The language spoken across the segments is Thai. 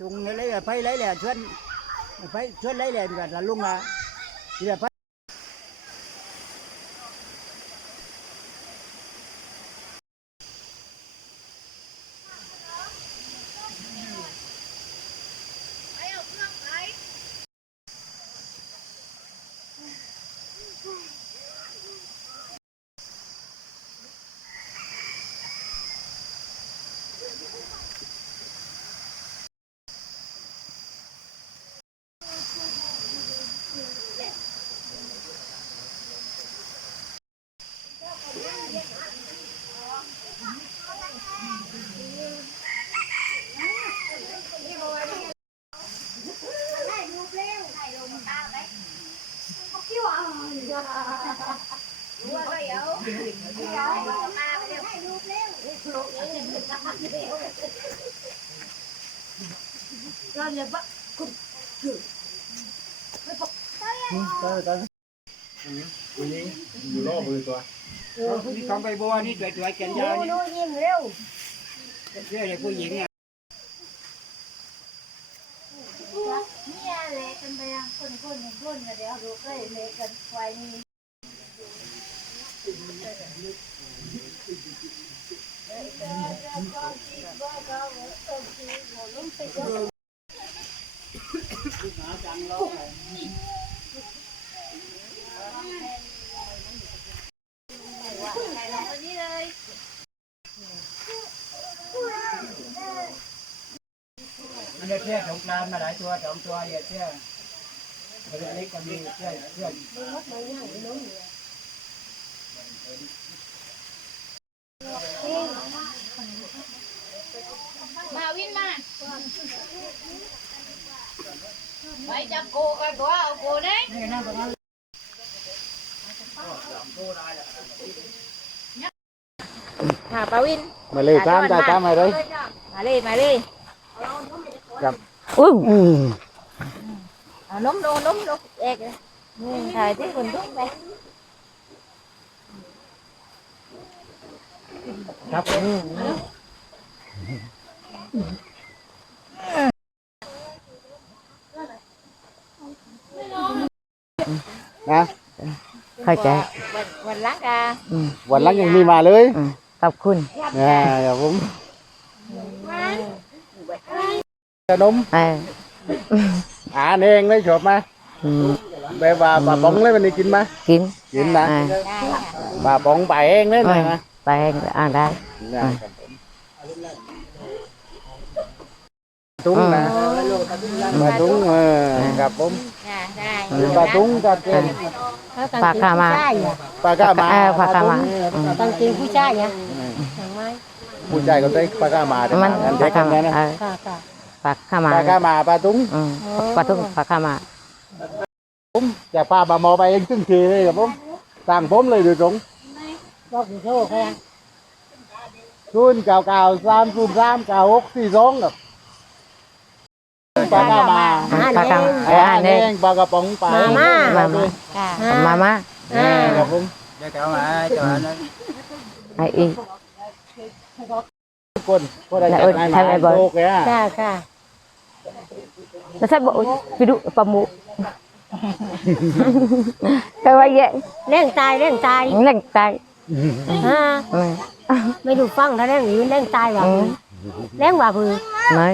จุงเลยไปไรแหละชวนไปชวนไรแหละกันลุงอะ วันนี้อยู่รอบเลยตัวผู้หญิงใบบัวนี่สวยๆแขนยาวนี่ยิ้มเร็วเสื้อเลยผู้หญิงอะ เป็นไปยังคนคนคนเดี๋ยวดูใกล้เมกันไฟนี้นได้เพี้ยสงกรานมาหลายตัวสองตัวเหยียดเพี้ย con đi xe xe มาวินมาไปจับโกกันตัวเอาโกเด้ cái nào còn ค่ะปาวิน มาเลยตามตาตามมาเลย มาเลยมาเลยครับอุ้ย núm luôn núm luôn đẹp kìa. Thời tiết mình đúng đây. Cặp nè khai chạy quần lắc à quần lắc nhưng đi mà lưới. Tập khun nè dạ cũng đúng. À. นะเข้าใจวันวันล้างกาวันหลังยังมีมาเลยอืมขอบคุณนะอย่าผมขนมเอออ่านเองเลยชอบมาอืมแบบว่าปลาป๋องเลยวันนี้กินมากินกินนะอ่าปลาป๋องไปเองเลยเออนะ ไปอ่านได้นะครับผมตุ้งนะปลาตุ้งเออครับผมได้ปลาตุ้งกับเป็นฝากข้ามา ปลากล้ามาเออปลากล้ามาอืมกางเกงผู้ชายเนี่ยผู้ชายก็ได้ปลากล้ามาแต่มันงานฝาเด็กกข้ากันมานะเออค่ะค่ะ ฝากข้ามาปลากล้ามาปลาตุ้งอืมปลาตุ้งฝากข้ามาจะพาปลาหมอไปเองซึ่งทีเลยครับผมสั่งผมเลยโดยตรงก็คือโชคค่ะศูนย์เก้าเก้าสามศูนย์สามเก้าหกสี่สองครับปลากล้ามาฝากข้ามาเอออ่านเองงปลากระป๋องปลามามามาค่ะมามาอ่าครับผม để kéo mà cho nó ไอ้อีกทุกคนก็ได้แล้วจัดเออให้ทำไอ้มาบอยโลกเลยอะค่ะค่ะ แล้วถ้าบอกไปดูปลาหมูก็ว่าแย่เร่งตายเร่งตายเล่งตายฮะอืมไม่ดูฟังถ้าเร่งอยู่เร่งตายว่ะอืมเร่งว่าพือไม่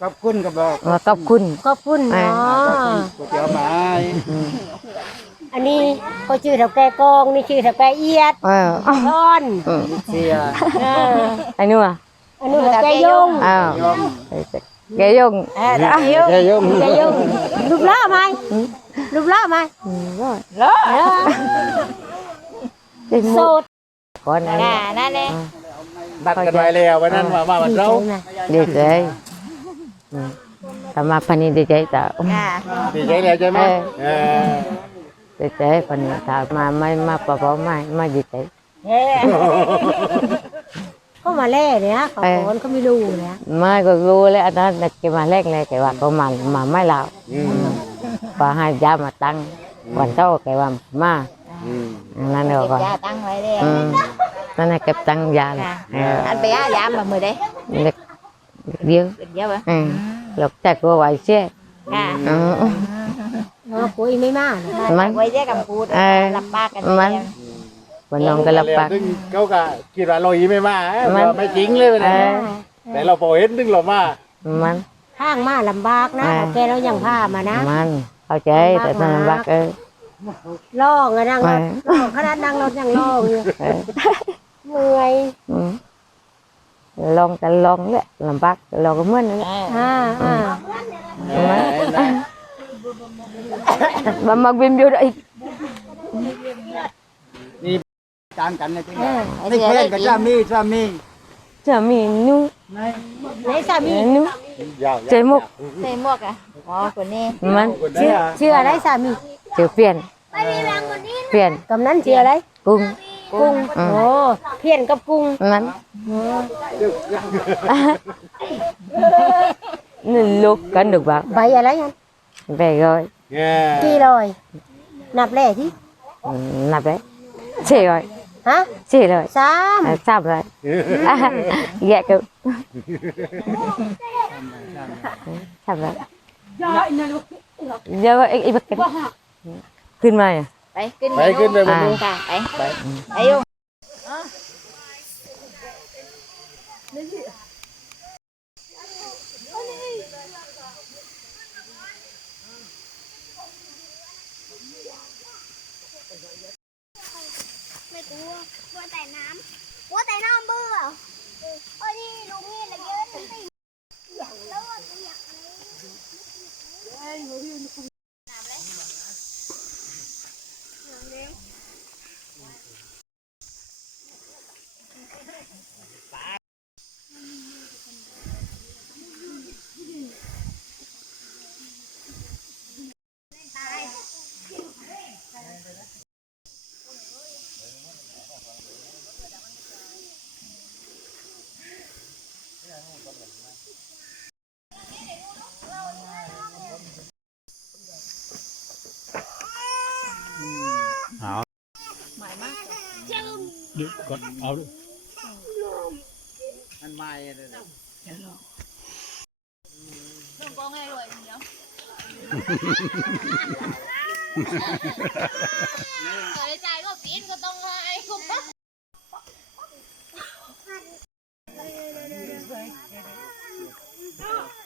ขอบคุณกับบอกมาขอบคุณก็พุ่นเนาะก๋วยเตี๋ยวหมาอันนี้เขาชื่อเถาแก่กองนี่ชื่อเถาแก่เอียดเออร้อนอืมเสียเออไอ้นู่นอะอันนู้นเถาแก่ยุ่งอ้าว ghé dùng. À, đó ghé dùng. Ghé dùng. Lúc đó mai lúc đó mai rồi. Đó sốt. con này nè nè. nè đặt cái bài lèo với nên mà mà bật râu đi chơi sama pani đi chơi tao. Đi chơi lèo chơi mà đi chơi pani tao. Mà mai mà papa mai mai đi chơi นนี้น่ะนั่นแหละนัดกันไว้แล้ววันนั้นว่ามาวันเราดีใจอืมทำมาพันนี้ดีใจจ้ะค่ะดีใจแล้วใช่ไหมเออเออดีใจพันนี้ถ้ามาไม่มาปะปะไม่ไม่ดีใจเฮ้ก็มาแล่เนี่ยเขาคนเขาไม่รู้เนี่ยไม่ก็รู้แล้วอันนั้นแกมาแรกเลยแกว่าเขามามาไม่ลาวอืมพอให้ยามาตั้งวันเช้าแกว่ามาอืมอันนั่นเดียวก็ยาตั้งไว้แล้วอืมนั่นน่ะเก็บตังค์ยาเลยค่ะเอออันไปยายามมามือได้เด็กเดียวเป็นเยอะปะอืมอหลอกจักก็ไหวเสียค่ะอ๋อเออคุยไม่มากนะมันไว้แยกกับพูดเออรับปากกันมัน วันน้องก็รับปาก ซึ่งเขาก็คิดว่าเราอีไม่มาเอ้ยมัน ว่าไม่จริงเลยเอนะอแต่เราพอเห็นถึงเรามามัน ข้างมาลำบากนะอ่า แกเรายังผ้ามานะมัน เข้าใจแต่ตอนนั้นบักเออ ล่องอะนั่งรถเออล่องขนาดนั่งรถยังล่องอยู่เออ เมื่อยอืมลองกันลองแหละลำบากลองก็เหมือนนั่นแหละอ่าอ่าเออนะ mà mà viêm vô đây ต่างกันนะจริงเออไม่เพื่อนกับสามีสามี chả mì nu ในสามี nu ยาว chơi mục ใส่หมวกอะอ๋อคนนี้มันชื่อชื่ออะไรสามี chữ phiền phiền กำนั้นชื่ออะไร cung กุ้งอืมโอ้เพี้ยนกับกุ้งมัน nên lúc cắn được bạc ใบอะไรยัน về rồi แง่กี่ลอยนับแรกที่ Ừ, nạp đấy chỉ rồi ฮ hả? Chỉ rồi. Sam à, sam rồi dạ cậu. Sam rồi giờ anh anh bật cái khuyên mày đấy khuyên mày đấy khuyên mày à. đấy. Đấy. กดเอาดูมันไม่เลยนะ เคยใจก็กินก็ต้องให้คุณ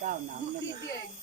ก้าวหนำ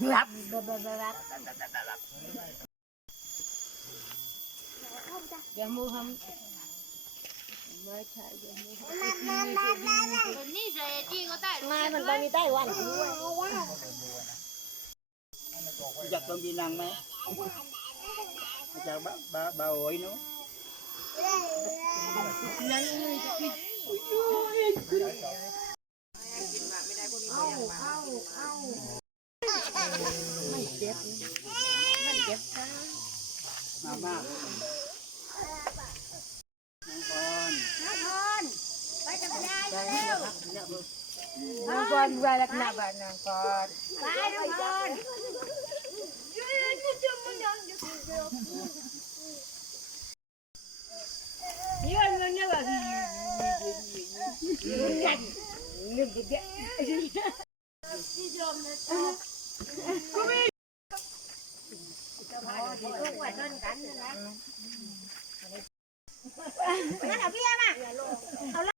rạp rạp rạp rạp dạ mua không mai chạy mua không ni rẻ chi có tay mai mình bao nhiêu tay quan giặt con bị nặng mấy chào bà bà bà ơi nó Oh, oh, oh. มันเจ็บมันเจ็บค่ะมาบ้าน้องพรไปกับยายเร็วน้องพรไปลักหน้าบ้านน้องพรไปน้องพรนี่วันนี้เนี่ยว่านี่เด็กๆ กูบีเจ้าหน้าที่กูมาด้วยกันเลยนะนั่นเหรอพี่เอว่าเอาละ